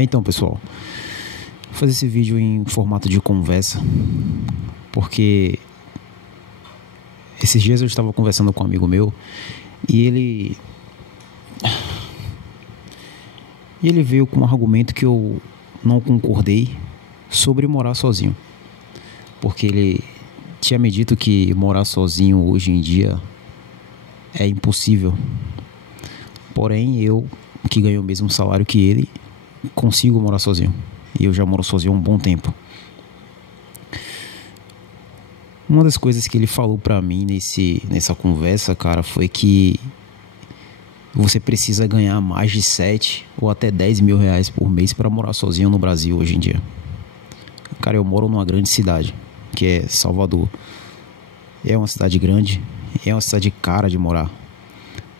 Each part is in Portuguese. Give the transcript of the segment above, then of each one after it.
Então, pessoal, vou fazer esse vídeo em formato de conversa, porque esses dias eu estava conversando com um amigo meu e ele veio com um argumento que eu não concordei sobre morar sozinho, porque ele tinha me dito que morar sozinho hoje em dia é impossível. Porém, eu, que ganho o mesmo salário que ele, consigo morar sozinho. E eu já moro sozinho há um bom tempo. Uma das coisas que ele falou pra mim nessa conversa, cara, foi que você precisa ganhar mais de 7 ou até 10 mil reais por mês pra morar sozinho no Brasil hoje em dia. Cara, eu moro numa grande cidade, que é Salvador. É uma cidade grande, é uma cidade cara de morar.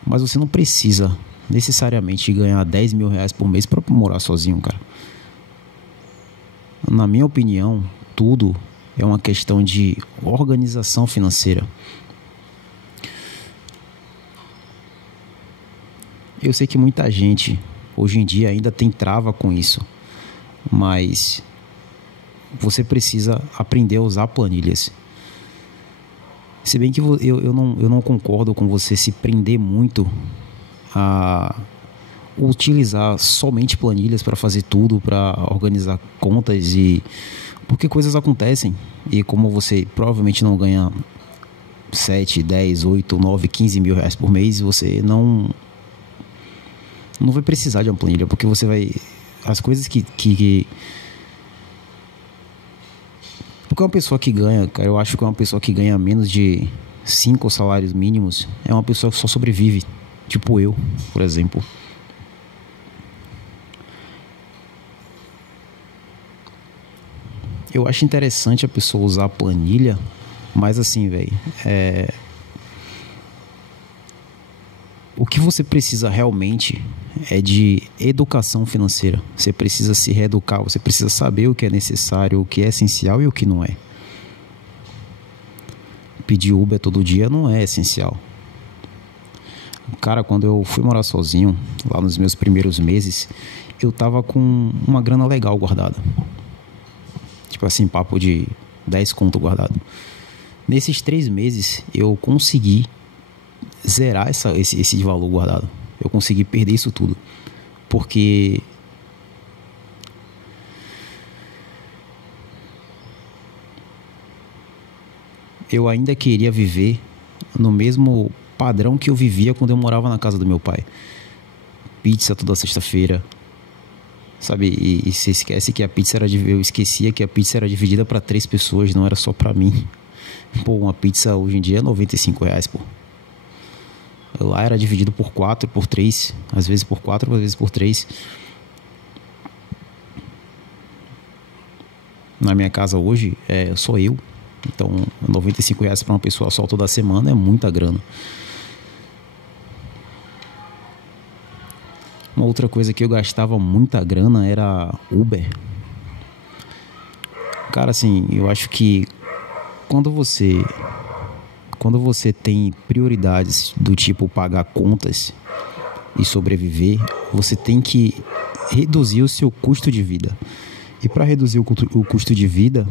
Mas você não precisa necessariamente ganhar 10 mil reais por mês para morar sozinho, cara. Na minha opinião, tudo é uma questão de organização financeira. Eu sei que muita gente hoje em dia ainda tem trava com isso, mas você precisa aprender a usar planilhas. Se bem que eu não concordo com você se prender muito a utilizar somente planilhas para fazer tudo, para organizar contas, porque coisas acontecem e como você provavelmente não ganha 7, 10, 8, 9, 15 mil reais por mês, você não vai precisar de uma planilha, porque você vai... As coisas porque uma pessoa que ganha, cara, eu acho que uma pessoa que ganha menos de 5 salários mínimos é uma pessoa que só sobrevive. Tipo eu, por exemplo. Eu acho interessante a pessoa usar a planilha, mas assim, velho, o que você precisa realmente é de educação financeira. Você precisa se reeducar, você precisa saber o que é necessário, o que é essencial e o que não é. Pedir Uber todo dia não é essencial. Cara, quando eu fui morar sozinho, lá nos meus primeiros meses, eu tava com uma grana legal guardada. Tipo assim, papo de 10 conto guardado. Nesses 3 meses, eu consegui zerar esse valor guardado. Eu consegui perder isso tudo. Porque eu ainda queria viver no mesmo padrão que eu vivia quando eu morava na casa do meu pai. Pizza toda sexta-feira, sabe? E você esquece que a pizza eu esquecia que a pizza era dividida para 3 pessoas, não era só para mim. Pô, uma pizza hoje em dia é R$95, pô. Lá era dividido por 4, por 3, às vezes por 4, às vezes por 3. Na minha casa hoje sou eu. Então, R$95 para uma pessoa só toda semana é muita grana. Uma outra coisa que eu gastava muita grana era Uber. Cara, assim, eu acho que quando você tem prioridades do tipo pagar contas e sobreviver, você tem que reduzir o seu custo de vida. E para reduzir o custo de vida,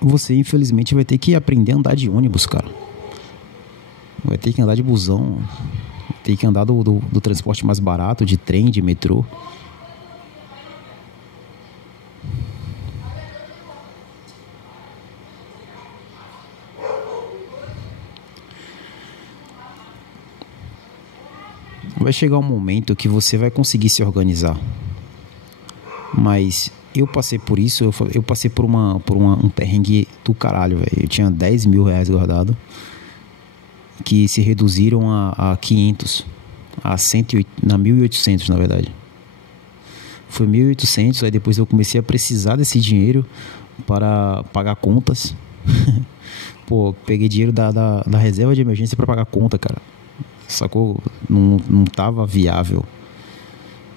você infelizmente vai ter que aprender a andar de ônibus, cara. Vai ter que andar de busão, vai ter que andar do transporte mais barato, de trem, de metrô. Vai chegar um momento que você vai conseguir se organizar. Mas eu passei por isso, eu passei por um perrengue do caralho, velho. Eu tinha 10 mil reais guardado, que se reduziram a 500, a 1.800, na verdade. Foi 1.800, aí depois eu comecei a precisar desse dinheiro para pagar contas. Pô, peguei dinheiro da reserva de emergência para pagar conta, cara. Sacou? Não tava viável.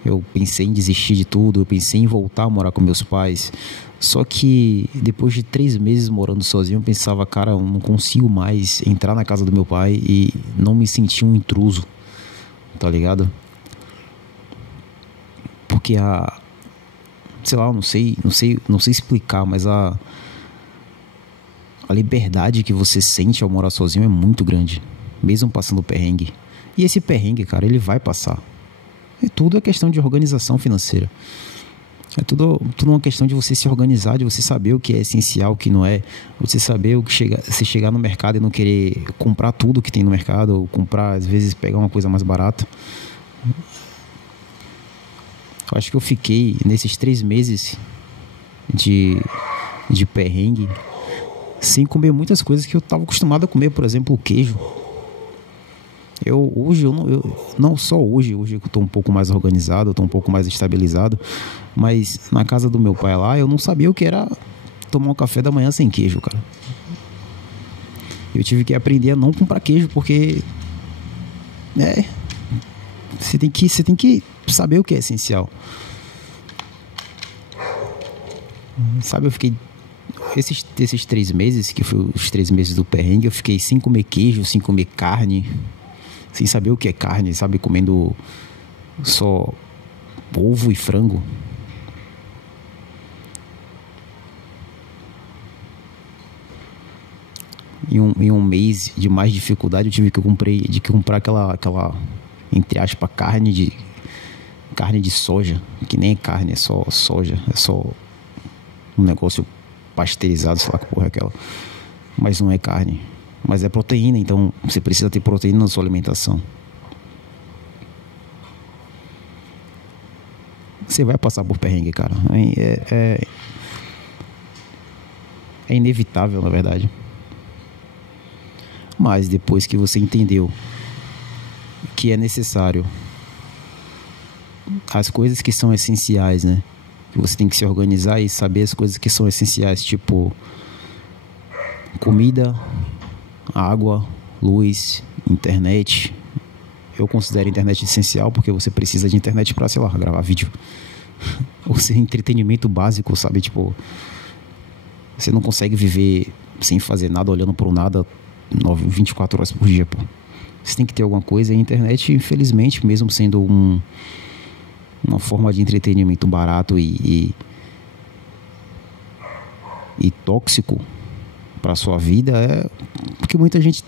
Eu pensei em desistir de tudo, eu pensei em voltar a morar com meus pais. Só que depois de 3 meses morando sozinho, eu pensava, cara, eu não consigo mais entrar na casa do meu pai e não me sentir um intruso. tá ligado? Porque sei lá, eu não sei explicar, mas a liberdade que você sente ao morar sozinho é muito grande, mesmo passando perrengue. E esse perrengue, cara, ele vai passar. E tudo é questão de organização financeira. É tudo uma questão de você se organizar, de você saber o que é essencial, o que não é. Você saber o que se chegar no mercado e não querer comprar tudo que tem no mercado, ou comprar, às vezes, pegar uma coisa mais barata. Eu acho que eu fiquei, nesses 3 meses de perrengue, sem comer muitas coisas que eu estava acostumado a comer, por exemplo, o queijo. Não só hoje eu estou um pouco mais organizado, eu estou um pouco mais estabilizado, mas na casa do meu pai lá, eu não sabia o que era tomar um café da manhã sem queijo, cara. Eu tive que aprender a não comprar queijo, porque você tem que saber o que é essencial. Sabe, eu fiquei esses 3 meses, que foi os 3 meses do perrengue, eu fiquei sem comer queijo, sem comer carne, sem saber o que é carne, sabe? Comendo só ovo e frango. Em um mês de mais dificuldade, eu tive que comprar aquela entre aspas, carne de soja, que nem é carne, é só soja, é só um negócio pasteurizado, sei lá que porra é aquela, mas não é carne. Mas é proteína, então você precisa ter proteína na sua alimentação. Você vai passar por perrengue, cara. É inevitável, na verdade. Mas depois que você entendeu que é necessário as coisas que são essenciais, né? Que você tem que se organizar e saber as coisas que são essenciais, tipo comida, água, luz, internet. Eu considero a internet essencial porque você precisa de internet para, sei lá, gravar vídeo. Ou seja, entretenimento básico, sabe? Tipo, você não consegue viver sem fazer nada, olhando para o nada 24 horas por dia, pô. Você tem que ter alguma coisa. E a internet, infelizmente, mesmo sendo uma forma de entretenimento barato e tóxico para sua vida, porque muita gente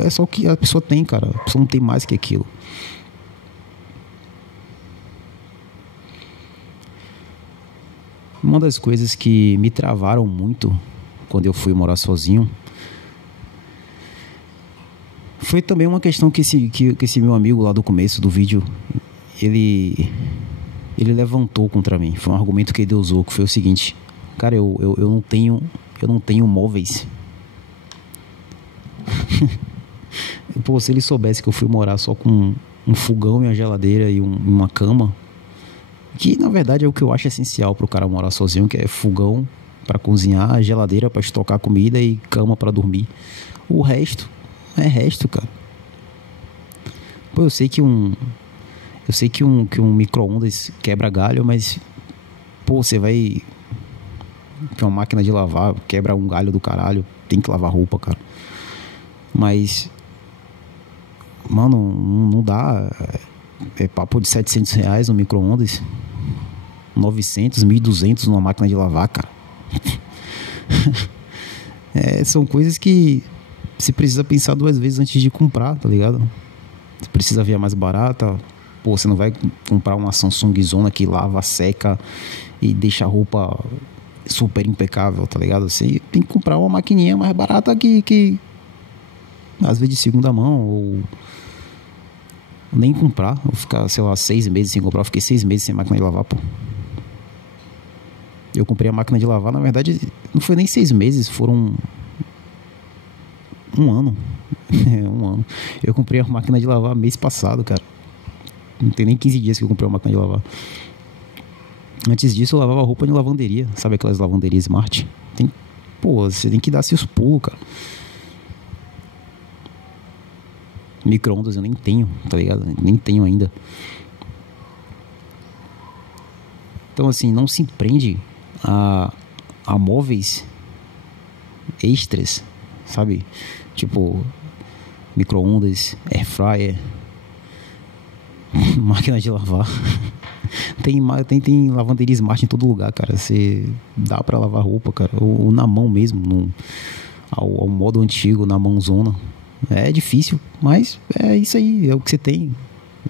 é só o que a pessoa tem, cara. A pessoa não tem mais que aquilo. Uma das coisas que me travaram muito quando eu fui morar sozinho foi também uma questão que esse meu amigo lá do começo do vídeo ele levantou contra mim. Foi um argumento que ele usou, que foi o seguinte: cara, eu não tenho móveis. Pô, se ele soubesse que eu fui morar só com um fogão e uma geladeira e uma cama, que na verdade é o que eu acho essencial pro cara morar sozinho, que é fogão para cozinhar, geladeira para estocar comida e cama para dormir. O resto é resto, cara. Pô, eu sei que um micro-ondas quebra galho, mas pô, você vai uma máquina de lavar, quebra um galho do caralho, tem que lavar roupa, cara. Mas mano, não dá. É papo de R$700 no micro-ondas, 900, 1.200 numa máquina de lavar, cara. São coisas que você precisa pensar 2 vezes antes de comprar, tá ligado? Você precisa ver a mais barata. Pô, você não vai comprar uma Samsung Zona que lava, seca e deixa a roupa super impecável, tá ligado? Você tem que comprar uma maquininha mais barata que às vezes de segunda mão, ou nem comprar, ou ficar, sei lá, 6 meses sem comprar. Eu fiquei 6 meses sem máquina de lavar, pô. Eu comprei a máquina de lavar, na verdade, não foi nem 6 meses, foram um ano. Um ano. Eu comprei a máquina de lavar mês passado, cara. Não tem nem 15 dias que eu comprei uma máquina de lavar. Antes disso, eu lavava roupa em lavanderia. Sabe aquelas lavanderias Smart? Pô, você tem que dar seus pulos, cara. Micro-ondas eu nem tenho, tá ligado? Nem tenho ainda. Então, assim, não se prende a móveis extras, sabe? Tipo, micro-ondas, air fryer, máquina de lavar. Tem lavanderia smart em todo lugar, cara. Você dá pra lavar roupa, cara. Ou na mão mesmo, ao modo antigo, na mãozona. É difícil, mas é isso aí, é o que você tem.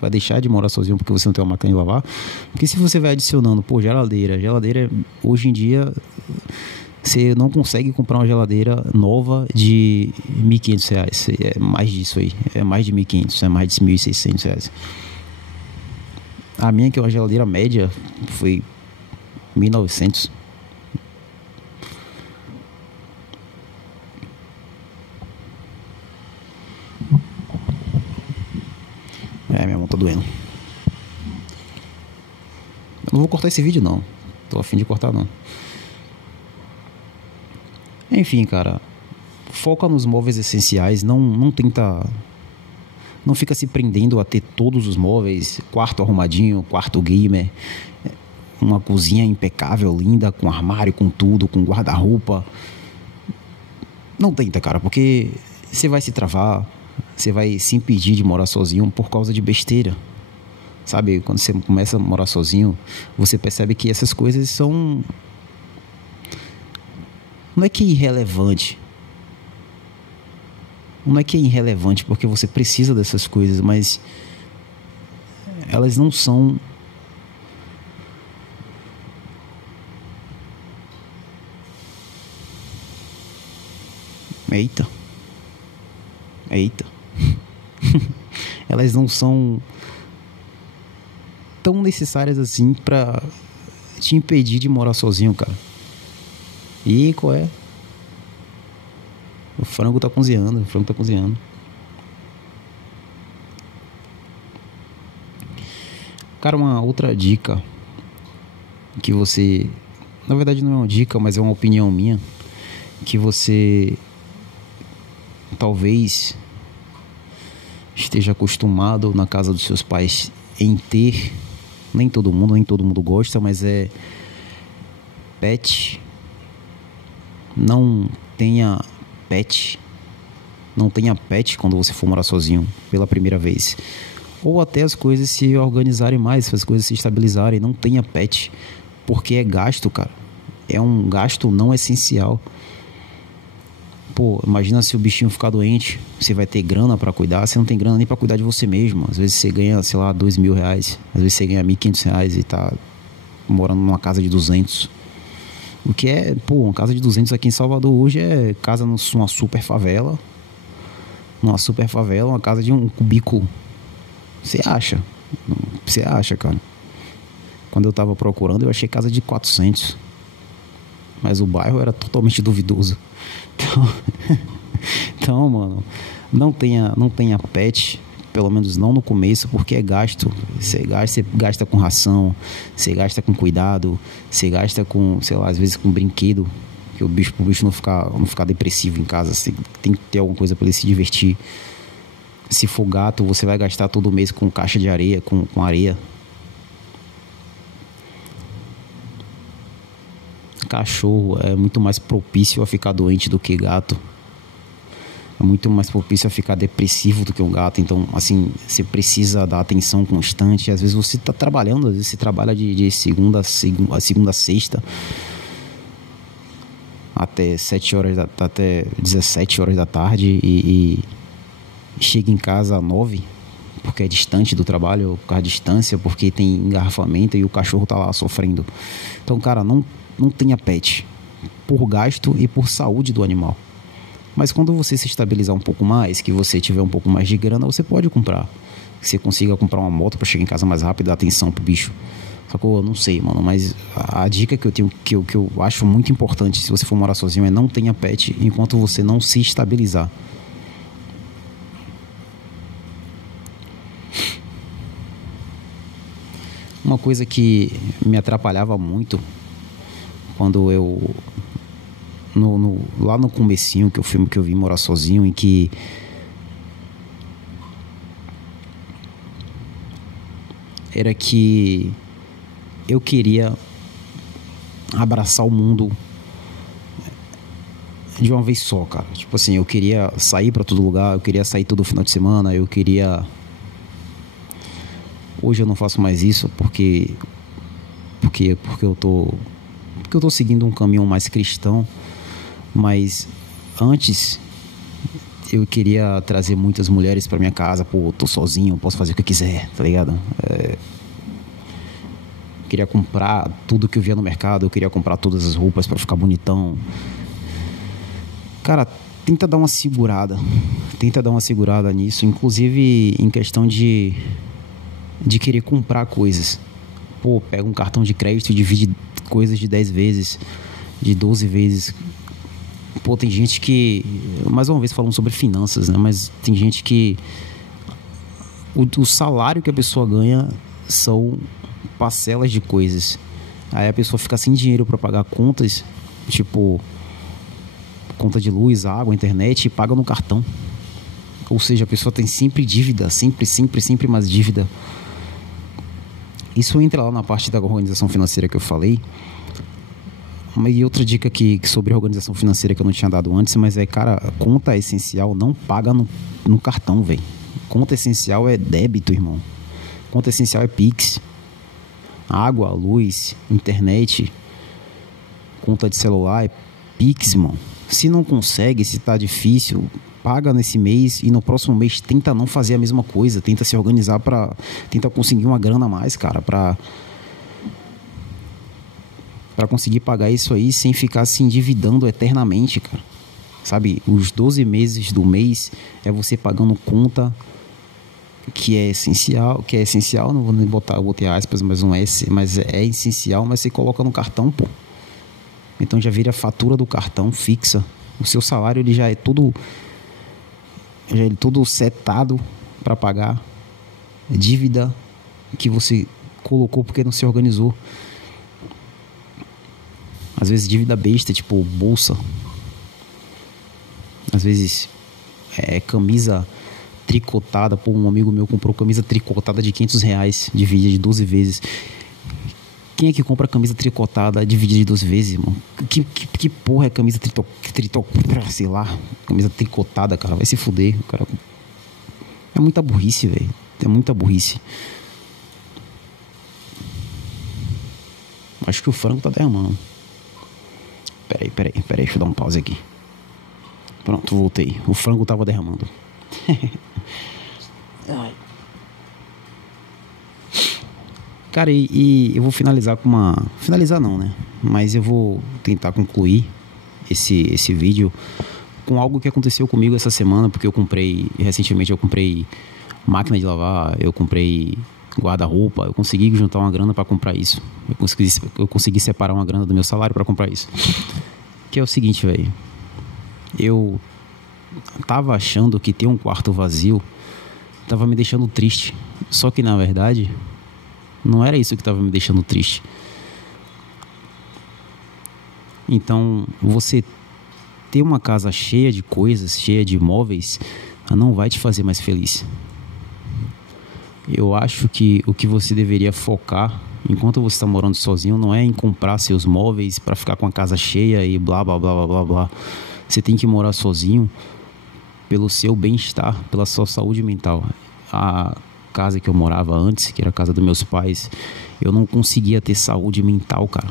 Vai deixar de morar sozinho porque você não tem uma máquina de lavar? Porque se você vai adicionando, pô, geladeira, hoje em dia você não consegue comprar uma geladeira nova de R$ 1.500. É mais disso aí, é mais de 1.500, é mais de R$ 1.600. A minha, que é uma geladeira média, foi 1.900. Minha mão tá doendo. Eu não vou cortar esse vídeo, não. Tô a fim de cortar, não. Enfim, cara. Foca nos móveis essenciais. Não tenta... Não fica se prendendo a ter todos os móveis. Quarto arrumadinho, quarto gamer. Uma cozinha impecável, linda, com armário, com tudo, com guarda-roupa. Não tenta, cara, porque você vai se travar. Você vai se impedir de morar sozinho por causa de besteira. Sabe, quando você começa a morar sozinho, você percebe que essas coisas são... Não é que é irrelevante. Não é que é irrelevante porque você precisa dessas coisas, mas elas não são... Eita. Elas não são tão necessárias assim pra te impedir de morar sozinho, cara. E qual é? O frango tá cozinhando. Cara, uma outra dica que você... Na verdade não é uma dica, mas é uma opinião minha. Que você talvez esteja acostumado na casa dos seus pais em ter... Nem todo mundo gosta, mas é... Pet. Não tenha pet quando você for morar sozinho pela primeira vez, ou até as coisas se organizarem mais, as coisas se estabilizarem. Não tenha pet, porque é gasto, cara. É um gasto não essencial. Pô, imagina se o bichinho ficar doente, você vai ter grana pra cuidar, você não tem grana nem pra cuidar de você mesmo. Às vezes você ganha, sei lá, R$ 2.000, às vezes você ganha R$ 1.500 e tá morando numa casa de 200. O que é, pô, uma casa de 200 aqui em Salvador hoje é casa numa super favela. Uma casa de um cubículo. Você acha, cara. Quando eu tava procurando, eu achei casa de 400. Mas o bairro era totalmente duvidoso. Então, mano, não tenha pet. Pelo menos não no começo, porque é gasto. Você gasta com ração, você gasta com cuidado, você gasta com, sei lá, às vezes com brinquedo, que o bicho não ficar depressivo em casa. Você tem que ter alguma coisa para ele se divertir. Se for gato, você vai gastar todo mês com caixa de areia, com areia. Cachorro é muito mais propício a ficar doente do que gato. É muito mais propício a ficar depressivo do que um gato. Então, assim, você precisa dar atenção constante. Às vezes você tá trabalhando, às vezes você trabalha de segunda a sexta até 17 horas da tarde e chega em casa às 9, porque é distante do trabalho, por causa da distância, porque tem engarrafamento e o cachorro tá lá sofrendo. Então, cara, não tenha pet, por gasto e por saúde do animal. Mas quando você se estabilizar um pouco mais, que você tiver um pouco mais de grana, você pode comprar. Que você consiga comprar uma moto para chegar em casa mais rápido e dar atenção pro bicho. Só que eu não sei, mano, mas a dica que eu tenho, que eu acho muito importante se você for morar sozinho, é não tenha pet enquanto você não se estabilizar. Uma coisa que me atrapalhava muito quando eu... lá no comecinho, que eu vim morar sozinho, em que era que eu queria abraçar o mundo de uma vez só, cara. Tipo assim, eu queria sair pra todo lugar, eu queria sair todo final de semana, eu queria Hoje eu não faço mais isso porque eu tô seguindo um caminho mais cristão, mas antes eu queria trazer muitas mulheres pra minha casa. Pô, tô sozinho, posso fazer o que eu quiser, tá ligado? Queria comprar tudo que eu via no mercado, eu queria comprar todas as roupas pra ficar bonitão. Cara, tenta dar uma segurada nisso, inclusive em questão de querer comprar coisas. Pô, pega um cartão de crédito e divide coisas de 10 vezes, de 12 vezes. Pô, tem gente que, mais uma vez falando sobre finanças, né? Mas tem gente que o salário que a pessoa ganha são parcelas de coisas. Aí a pessoa fica sem dinheiro para pagar contas, tipo conta de luz, água, internet, e paga no cartão. Ou seja, a pessoa tem sempre dívida, sempre mais dívida. Isso entra lá na parte da organização financeira que eu falei. E outra dica sobre a organização financeira que eu não tinha dado antes, mas cara, conta essencial não paga no cartão, velho. Conta essencial é débito, irmão. Conta essencial é Pix. Água, luz, internet, conta de celular é Pix, irmão. Se não consegue, se tá difícil, paga nesse mês e no próximo mês tenta não fazer a mesma coisa, tenta se organizar tenta conseguir uma grana a mais, cara, pra conseguir pagar isso aí sem ficar se endividando eternamente, cara. Sabe, os 12 meses do mês é você pagando conta que é essencial, não vou nem botei aspas, mas não é, mas é essencial, mas você coloca no cartão, pô. Então já vira a fatura do cartão fixa. O seu salário ele já é todo setado para pagar dívida que você colocou porque não se organizou. Às vezes dívida besta, tipo bolsa. Às vezes camisa tricotada. Pô, um amigo meu comprou camisa tricotada de R$500, dividida de 12 vezes. Quem é que compra camisa tricotada dividida de 12 vezes, irmão? Que porra é camisa sei lá, camisa tricotada, cara? Vai se fuder, cara. É muita burrice, velho. É muita burrice. Acho que o frango tá derramando. Peraí, deixa eu dar um pause aqui. Pronto, voltei. O frango tava derramando. Ai. Cara, e eu vou finalizar com uma... Finalizar não, né? Mas eu vou tentar concluir esse vídeo com algo que aconteceu comigo essa semana, porque recentemente eu comprei máquina de lavar, eu comprei guarda-roupa, eu consegui juntar uma grana para comprar isso. Eu consegui separar uma grana do meu salário para comprar isso. Que é o seguinte, velho. Eu tava achando que ter um quarto vazio tava me deixando triste. Só que na verdade não era isso que estava me deixando triste. Então, você ter uma casa cheia de coisas, cheia de móveis, não vai te fazer mais feliz. Eu acho que o que você deveria focar, enquanto você está morando sozinho, não é em comprar seus móveis para ficar com a casa cheia e blá, blá, blá, blá, blá, blá. Você tem que morar sozinho pelo seu bem-estar, pela sua saúde mental. A casa que eu morava antes, que era a casa dos meus pais, eu não conseguia ter saúde mental, cara.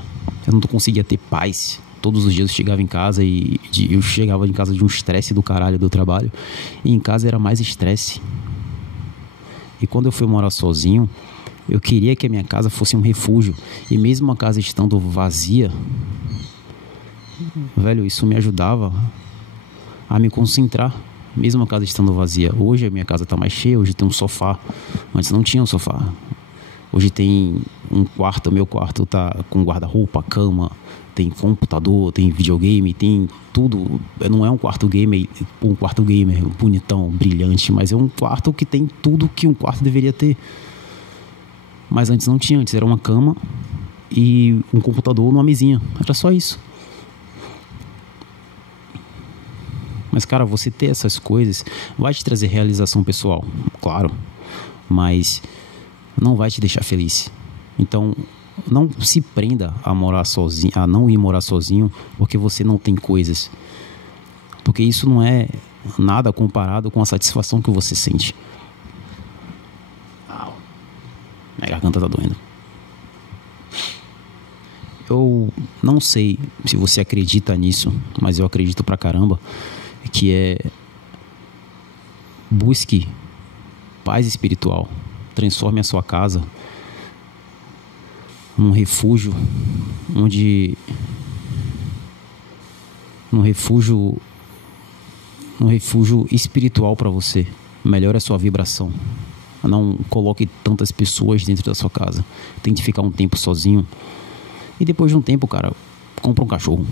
Eu não conseguia ter paz. Todos os dias eu chegava em casa eu chegava em casa de um estresse do caralho do trabalho, e em casa era mais estresse. E quando eu fui morar sozinho, eu queria que a minha casa fosse um refúgio. E mesmo a casa estando vazia, velho, isso me ajudava a me concentrar. Mesmo a casa estando vazia. Hoje a minha casa tá mais cheia, hoje tem um sofá. Antes não tinha um sofá. Hoje tem um quarto, meu quarto tá com guarda-roupa, cama, tem computador, tem videogame, tem tudo. Não é um quarto gamer bonitão, brilhante, mas é um quarto que tem tudo que um quarto deveria ter. Mas antes não tinha, antes era uma cama e um computador numa mesinha. Era só isso. Mas, cara, você ter essas coisas vai te trazer realização pessoal, claro, mas não vai te deixar feliz. Então, não se prenda a morar sozinho, a não ir morar sozinho porque você não tem coisas. Porque isso não é nada comparado com a satisfação que você sente. Minha garganta tá doendo. Eu não sei se você acredita nisso, mas eu acredito pra caramba, que é: busque paz espiritual. Transforme a sua casa num refúgio num refúgio espiritual para você. Melhore a sua vibração. Não coloque tantas pessoas dentro da sua casa. Tente ficar um tempo sozinho. E depois de um tempo, cara, compra um cachorro.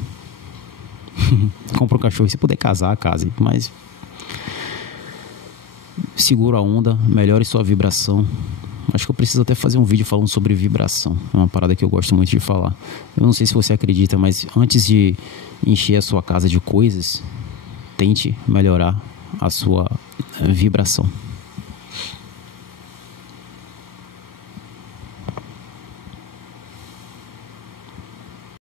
Compra um cachorro. Se puder casar, case. Mas segura a onda, melhore sua vibração. Acho que eu preciso até fazer um vídeo falando sobre vibração. É uma parada que eu gosto muito de falar. Eu não sei se você acredita, mas antes de encher a sua casa de coisas, tente melhorar a sua vibração.